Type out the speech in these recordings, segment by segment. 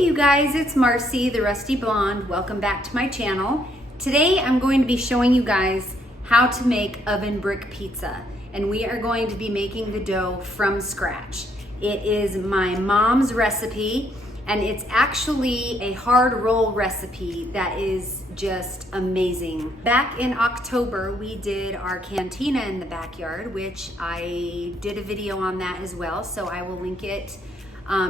Hey you guys, it's Marci, the Rusty Blonde. Welcome back to my channel. Today I'm going to be showing you guys how to make oven brick pizza, and we are going to be making the dough from scratch. It is my mom's recipe, and it's actually a hard roll recipe that is just amazing. Back in October, we did our cantina in the backyard, which I did a video on that as well, so I will link it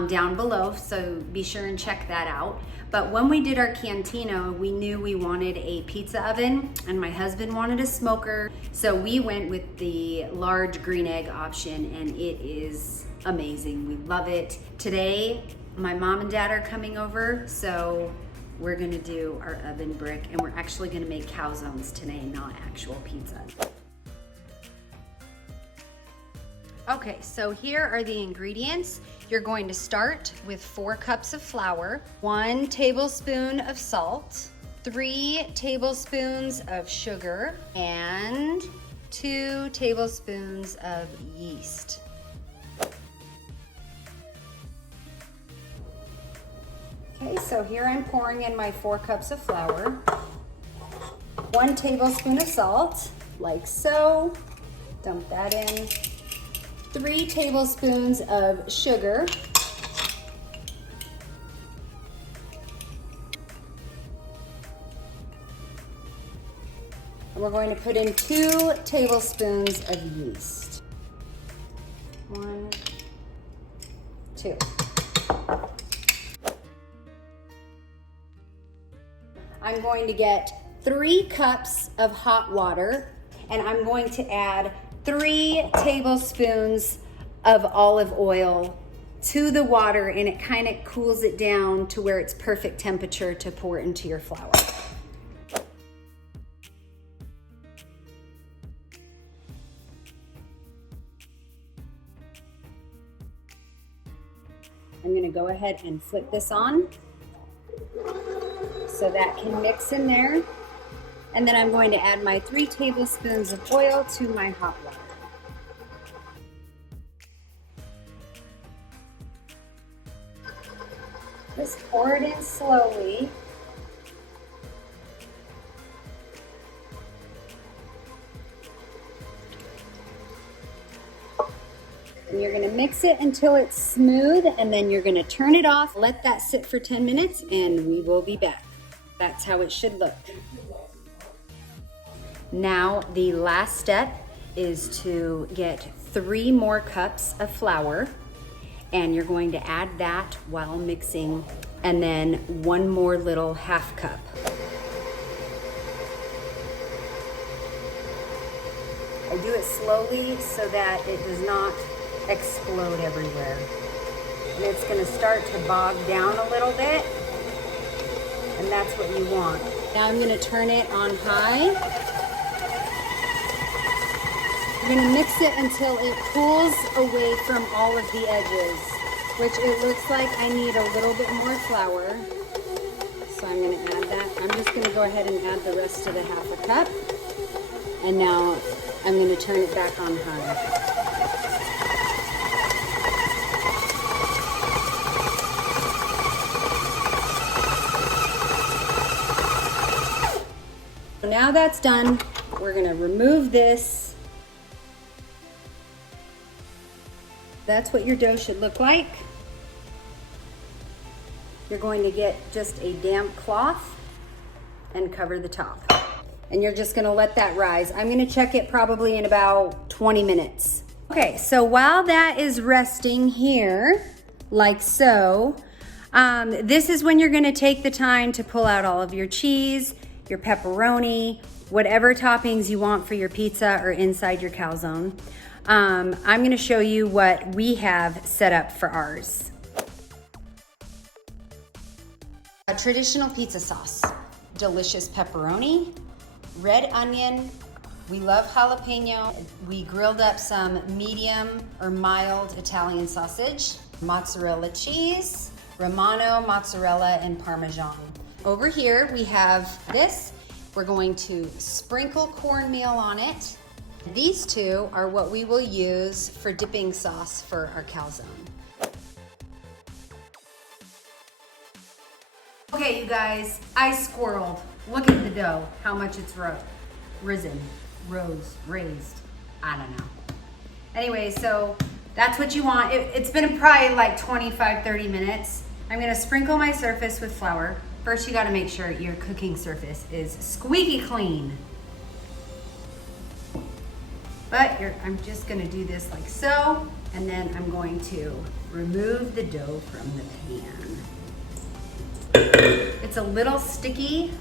down below, so be sure and check that out. But when we did our cantina, we knew we wanted a pizza oven and my husband wanted a smoker, so we went with the large green egg option, and it is amazing. We love it. Today my mom and dad are coming over, so we're gonna do our oven brick, and we're actually gonna make calzones today, not actual pizza. Okay, so here are the ingredients. You're going to start with 4 cups of flour, 1 tablespoon of salt, 3 tablespoons of sugar, and 2 tablespoons of yeast. Okay, so here I'm pouring in my 4 cups of flour, 1 tablespoon of salt, like so. Dump that in. 3 tablespoons of sugar, and we're going to put in 2 tablespoons of yeast. 1, 2. I'm going to get 3 cups of hot water, and I'm going to add 3 tablespoons of olive oil to the water, and it kind of cools it down to where it's perfect temperature to pour into your flour. I'm going to go ahead and flip this on so that can mix in there. And then I'm going to add my 3 tablespoons of oil to my hot water. Just pour it in slowly. And you're going to mix it until it's smooth, and then you're going to turn it off, let that sit for 10 minutes, and we will be back. That's how it should look. Now, the last step is to get 3 more cups of flour, and you're going to add that while mixing, and then 1 more little half cup. I do it slowly so that it does not explode everywhere. And it's going to start to bog down a little bit, and that's what you want. Now I'm going to turn it on high. I'm going to mix it until it pulls away from all of the edges, which it looks like I need a little bit more flour. So I'm going to add that. I'm just going to go ahead and add the rest of the half a cup. And now I'm going to turn it back on high. So now that's done, we're going to remove this. That's what your dough should look like. You're going to get just a damp cloth and cover the top. And you're just gonna let that rise. I'm gonna check it probably in about 20 minutes. Okay, so while that is resting here, like so, this is when you're gonna take the time to pull out all of your cheese, your pepperoni, whatever toppings you want for your pizza or inside your calzone. I'm going to show you what we have set up for ours. A traditional pizza sauce, delicious pepperoni, red onion, we love jalapeno. We grilled up some medium or mild Italian sausage, mozzarella cheese, Romano mozzarella, and Parmesan. Over here we have this. We're going to sprinkle cornmeal on it. These 2 are what we will use for dipping sauce for our calzone. Okay, you guys, I squirreled. Look at the dough, how much it's raised. I don't know. Anyway, so that's what you want. It's been probably like 25, 30 minutes. I'm gonna sprinkle my surface with flour. First, you gotta make sure your cooking surface is squeaky clean. But I'm just gonna do this like so, and then I'm going to remove the dough from the pan. It's a little sticky.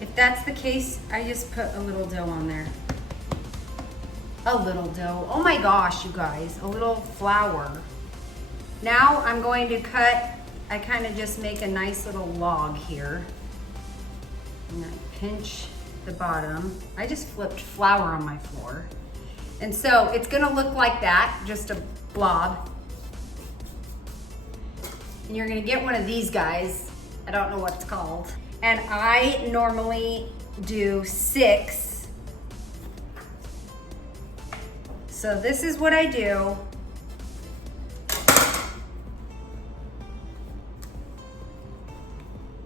If that's the case, I just put a little dough on there. A little dough. Oh my gosh, you guys, a little flour. Now I'm going to cut, I kind of just make a nice little log here. And I pinch the bottom. I just flipped flour on my floor. And so it's gonna look like that, just a blob. And you're gonna get one of these guys. I don't know what it's called. And I normally do 6. So this is what I do.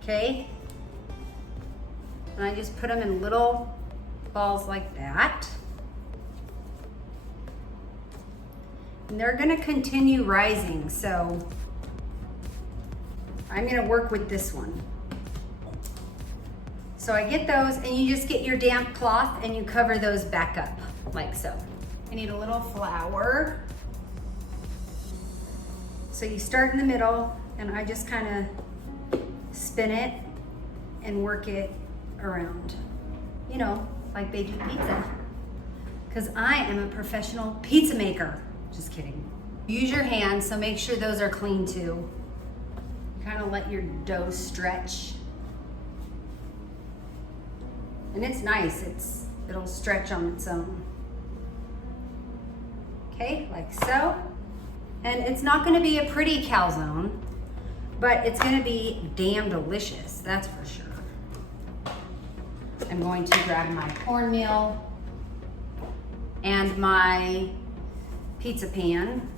Okay. And I just put them in little balls like that. And they're gonna continue rising, so I'm gonna work with this one. So I get those, and you just get your damp cloth and you cover those back up, like so. I need a little flour. So you start in the middle, and I just kind of spin it and work it around. You know, like they do pizza. Because I am a professional pizza maker. Just kidding. Use your hands, so make sure those are clean too. Kind of let your dough stretch. And it's nice, it'll stretch on its own. Okay, like so. And it's not gonna be a pretty calzone, but it's gonna be damn delicious, that's for sure. I'm going to grab my cornmeal and my pizza pan.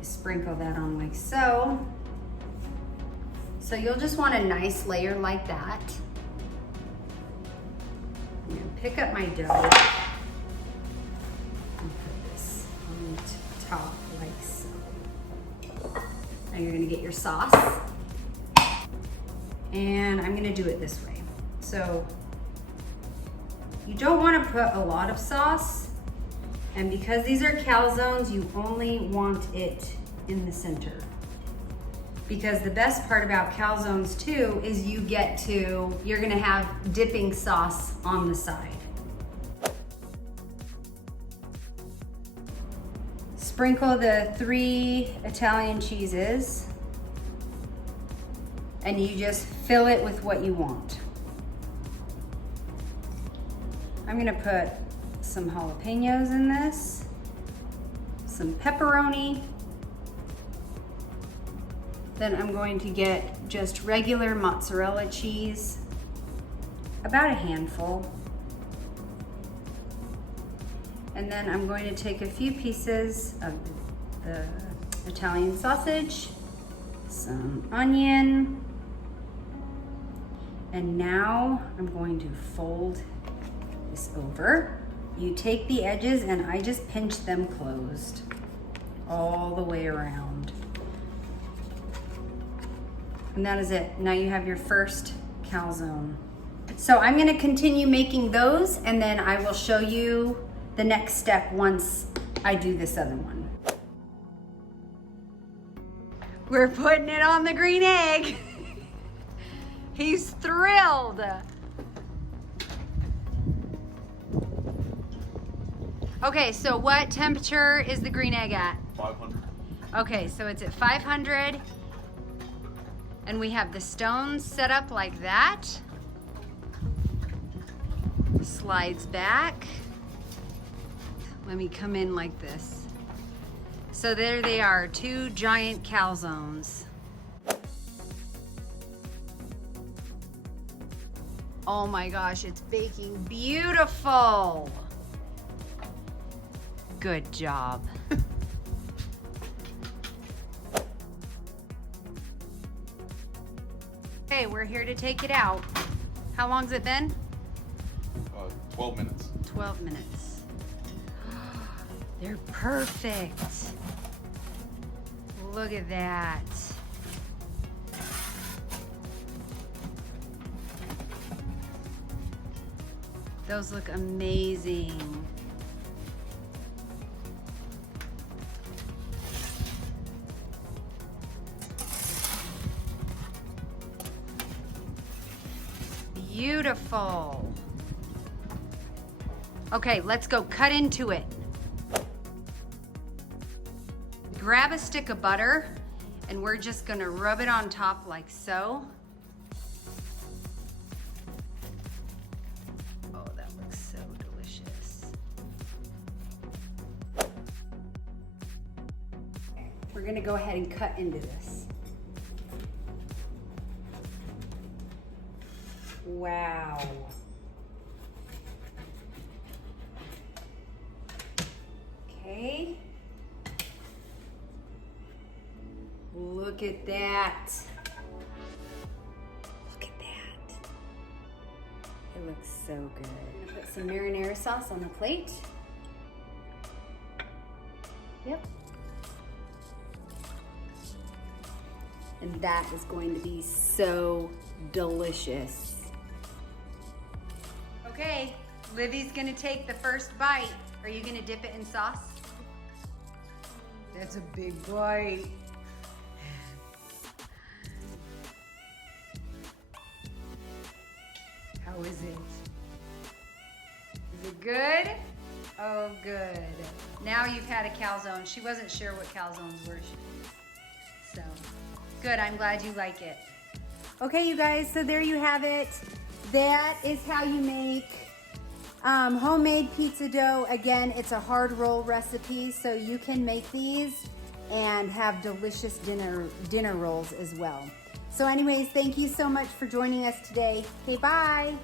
Sprinkle that on like so. So you'll just want a nice layer like that. I'm gonna pick up my dough and put this on the top like so. Now you're gonna get your sauce. And I'm gonna do it this way. So you don't wanna put a lot of sauce. And because these are calzones, you only want it in the center. Because the best part about calzones too is you're gonna have dipping sauce on the side. Sprinkle the 3 Italian cheeses and you just fill it with what you want. I'm gonna put some jalapenos in this, some pepperoni. Then I'm going to get just regular mozzarella cheese, about a handful. And then I'm going to take a few pieces of the Italian sausage, some onion, and now I'm going to fold this over. You take the edges and I just pinch them closed all the way around. And that is it. Now you have your first calzone. So I'm gonna continue making those and then I will show you the next step once I do this other one. We're putting it on the green egg. He's thrilled. Okay, so what temperature is the green egg at? 500. Okay, so it's at 500. And we have the stones set up like that. Slides back. Let me come in like this. So there they are, 2 giant calzones. Oh my gosh, it's baking beautiful. Good job. Okay, we're here to take it out. How long's it been? 12 minutes. 12 minutes. They're perfect. Look at that. Those look amazing. Beautiful. Okay, let's go cut into it. Grab a stick of butter and we're just gonna rub it on top like so. Oh, that looks so delicious. We're gonna go ahead and cut into this. Wow. Okay. Look at that. Look at that. It looks so good. I'm gonna put some marinara sauce on the plate. Yep. And that is going to be so delicious. Okay, Livy's gonna take the first bite. Are you gonna dip it in sauce? That's a big bite. How is it? Is it good? Oh, good. Now you've had a calzone. She wasn't sure what calzones were. So, good, I'm glad you like it. Okay, you guys, so there you have it. That is how you make homemade pizza dough. Again, it's a hard roll recipe, so you can make these and have delicious dinner rolls as well. So anyways, thank you so much for joining us today. Okay, bye.